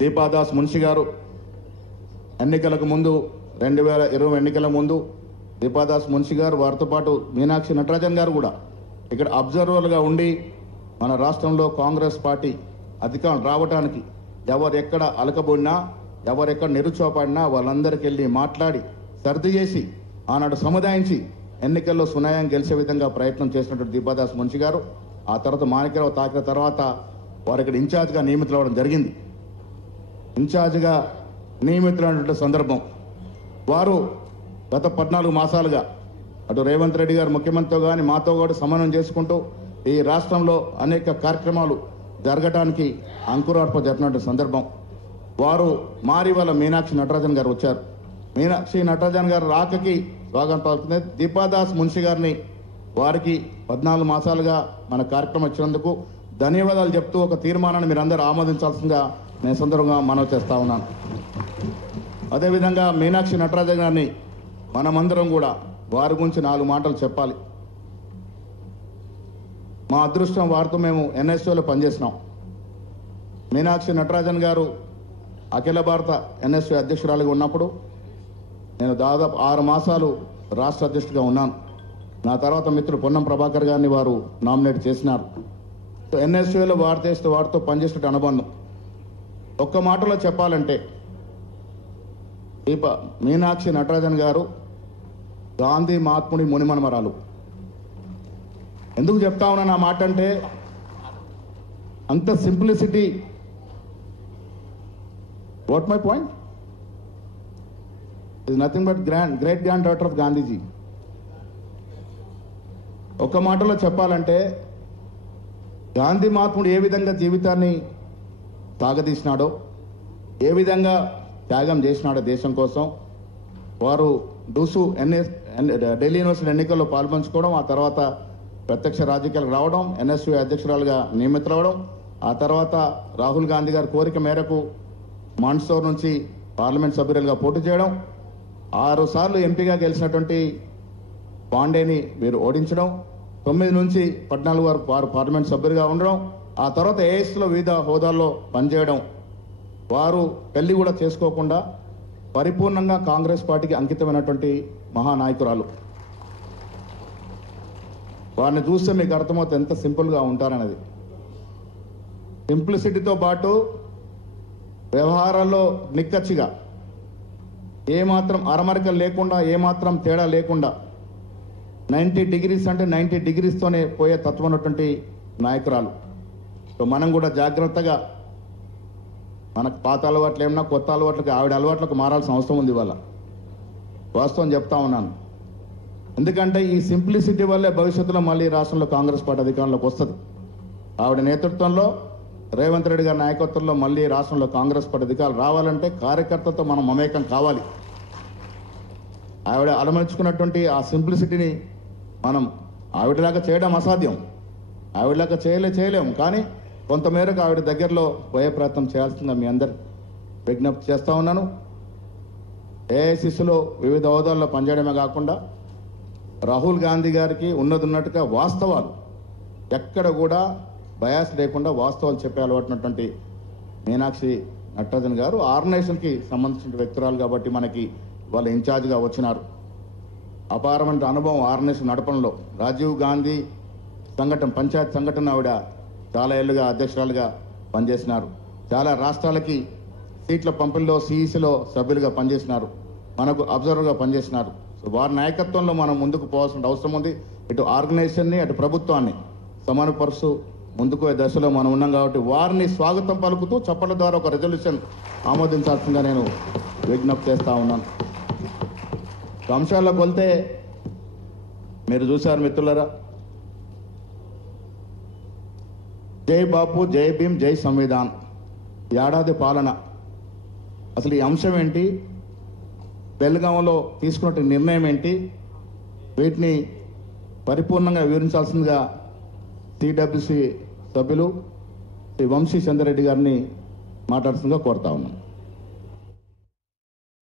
దీపాదాస్ మున్షి గారు ఎన్నికలకు ముందు 2020 ఎన్నికల ముందు దీపాదాస్ మున్షి గారు వారితో పాటు మీనాక్షి నటరాజన్ గారు కూడా ఇక్కడ అబ్జర్వర్గా ఉండి మన రాష్ట్రంలో కాంగ్రెస్ పార్టీ అధికారం రావడానికి ఎవరు ఎక్కడ అలకబోడినా ఎవరు ఎక్కడ నిరుచోపడినా వాళ్ళందరికీ వెళ్ళి మాట్లాడి సర్ది చేసి ఆనాడు సముదాయించి ఎన్నికల్లో సునాయం గెలిచే విధంగా ప్రయత్నం చేసినటువంటి దీపాదాస్ మున్షి గారు ఆ తర్వాత మాణిక్యరావు తాకిన తర్వాత వారు ఇక్కడ ఇన్ఛార్జ్గా నియమితులవడం జరిగింది. ఇన్ఛార్జ్గా నియమితులైనటువంటి సందర్భం వారు గత 14 మాసాలుగా అటు రేవంత్ రెడ్డి గారు ముఖ్యమంత్రితో కానీ మాతో కూడా సమన్వయం చేసుకుంటూ ఈ రాష్ట్రంలో అనేక కార్యక్రమాలు జరగటానికి అంకురార్పణ జరిపినటువంటి సందర్భం. వారు మారి వాళ్ళ మీనాక్షి నటరాజన్ గారు వచ్చారు. మీనాక్షి నటరాజన్ గారు రాకకి స్వాగతం పలుకుతుంది. దీపాదాస్ మున్షి గారిని వారికి 14 మాసాలుగా మన కార్యక్రమం ఇచ్చినందుకు ధన్యవాదాలు చెప్తూ ఒక తీర్మానాన్ని మీరందరూ ఆమోదించాల్సిందిగా నేను సందర్భంగా మనవి చేస్తా ఉన్నాను. అదేవిధంగా మీనాక్షి నటరాజన్ గారిని మనమందరం కూడా వారి గురించి 4 మాటలు చెప్పాలి. మా అదృష్టం వారితో మేము ఎన్ఎస్యూలో పనిచేసినాం. మీనాక్షి నటరాజన్ గారు అఖిల భారత ఎన్ఎస్యూ అధ్యక్షురాలిగా ఉన్నప్పుడు నేను దాదాపు 6 మాసాలు రాష్ట్ర అధ్యక్షుడిగా ఉన్నాను. నా తర్వాత మిత్రుడు పొన్నం ప్రభాకర్ గారిని వారు నామినేట్ చేసినారు. ఎన్ఎస్యూలో వారితో పనిచేసిన అనుబంధం ఒక్క మాటలో చెప్పాలంటే మీనాక్షి నటరాజన్ గారు గాంధీ మహాత్ముడి మునిమనమరాలు. ఎందుకు చెప్తా ఉన్నాను ఆ మాట అంటే అంత simplicity. What my point is nothing but great grand daughter of Gandhiji. ఒక్క మాటలో చెప్పాలంటే గాంధీ మహాత్ముడు ఏ విధంగా జీవితాన్ని సాగదీసినాడో, ఏ విధంగా త్యాగం చేసినాడో దేశం కోసం, వారు ఢిల్లీ యూనివర్సిటీ ఎన్నికల్లో పాల్పంచుకోవడం, ఆ తర్వాత ప్రత్యక్ష రాజకీయాలకు రావడం, ఎన్ఎస్యూ అధ్యక్షురాలుగా నియమితులవడం, ఆ తర్వాత రాహుల్ గాంధీ గారి కోరిక మేరకు మాండ్సోర్ నుంచి పార్లమెంట్ సభ్యులుగా పోటీ చేయడం, 6 సార్లు ఎంపీగా గెలిచినటువంటి పాండేని వీరు ఓడించడం, 9 నుంచి 14 వరకు వారు పార్లమెంట్ సభ్యులుగా ఉండడం, ఆ తర్వాత ఏఎస్లో వివిధ హోదాల్లో పనిచేయడం, వారు పెళ్లి కూడా చేసుకోకుండా పరిపూర్ణంగా కాంగ్రెస్ పార్టీకి అంకితమైనటువంటి మహానాయకురాలు. వారిని చూస్తే మీకు అర్థమవుతుంది ఎంత సింపుల్గా ఉంటారనేది. సింప్లిసిటీతో పాటు వ్యవహారాల్లో నిక్కచ్చిగా ఏమాత్రం అరమరికలు లేకుండా, ఏమాత్రం తేడా లేకుండా 90 డిగ్రీస్ అంటే 90 డిగ్రీస్తోనే పోయే తత్వం ఉన్నటువంటి నాయకురాలు. సో మనం కూడా జాగ్రత్తగా మనకు పాత అలవాట్లు ఏమన్నా కొత్త అలవాట్లకి ఆవిడ అలవాట్లకు మారాల్సిన అవసరం ఉంది. ఇవాళ వాస్తవం చెప్తా ఉన్నాను. ఎందుకంటే ఈ సింప్లిసిటీ వల్లే భవిష్యత్తులో మళ్ళీ రాష్ట్రంలో కాంగ్రెస్ పార్టీ అధికారంలోకి వస్తుంది. ఆవిడ నేతృత్వంలో రేవంత్ రెడ్డి గారి నాయకత్వంలో మళ్ళీ రాష్ట్రంలో కాంగ్రెస్ పార్టీ అధికారులు రావాలంటే కార్యకర్తలతో మనం మమేకం కావాలి. ఆవిడ అలమర్చుకున్నటువంటి ఆ సింప్లిసిటీని మనం ఆవిడలాగా చేయడం అసాధ్యం, ఆవిడలాగా చేయలేము. కానీ కొంతమేరకు ఆవిడ దగ్గరలో పోయే ప్రయత్నం చేయాల్సిందిగా మీ అందరు విజ్ఞప్తి చేస్తూ ఉన్నాను. ఏఐసిసిలో వివిధ హోదాల్లో పనిచేయడమే కాకుండా రాహుల్ గాంధీ గారికి ఉన్నట్టుగా వాస్తవాలు ఎక్కడ కూడా బయాస్ లేకుండా వాస్తవాలు చెప్పే అలవాటున్నటువంటి మీనాక్షి నటరాజన్ గారు ఆర్గనైజేషన్కి సంబంధించిన వ్యక్తురాలు కాబట్టి మనకి వాళ్ళ ఇన్ఛార్జ్గా వచ్చినారు. అపారమైన అనుభవం ఆర్గనైజేషన్ నడపడంలో. రాజీవ్ గాంధీ పంచాయత్ సంఘటన ఆవిడ చాలా ఏళ్లుగా అధ్యక్షురాలుగా పనిచేసినారు. చాలా రాష్ట్రాలకి సీట్ల పంపిణీలో సిఈసిలో సభ్యులుగా పనిచేసినారు. మనకు అబ్జర్వర్గా పనిచేసినారు. సో వారి నాయకత్వంలో మనం ముందుకు పోవాల్సిన అవసరం ఉంది. ఇటు ఆర్గనైజేషన్ని అటు ప్రభుత్వాన్ని సమానపరుస్తూ ముందుకు దశలో మనం ఉన్నాం కాబట్టి వారిని స్వాగతం పలుకుతూ చప్పట్ల ద్వారా ఒక రెజల్యూషన్ ఆమోదించాల్సిందిగా నేను విజ్ఞప్తి చేస్తూ ఉన్నాను. అంశాల్లోకి వెళ్తే మీరు చూశారు మిత్రులరా, జై బాపు, జై భీమ్, జై సంవిధాన్, ఏడాది పాలన. అసలు ఈ అంశం ఏంటి, బెల్గాంలో తీసుకున్న నిర్ణయం ఏంటి, వీటిని పరిపూర్ణంగా వివరించాల్సిందిగా సిడబ్ల్యూసి సభ్యులు శ్రీ వంశీ చంద్రరెడ్డి గారిని మాట్లాడుతుందిగా కోరుతా ఉన్నాను.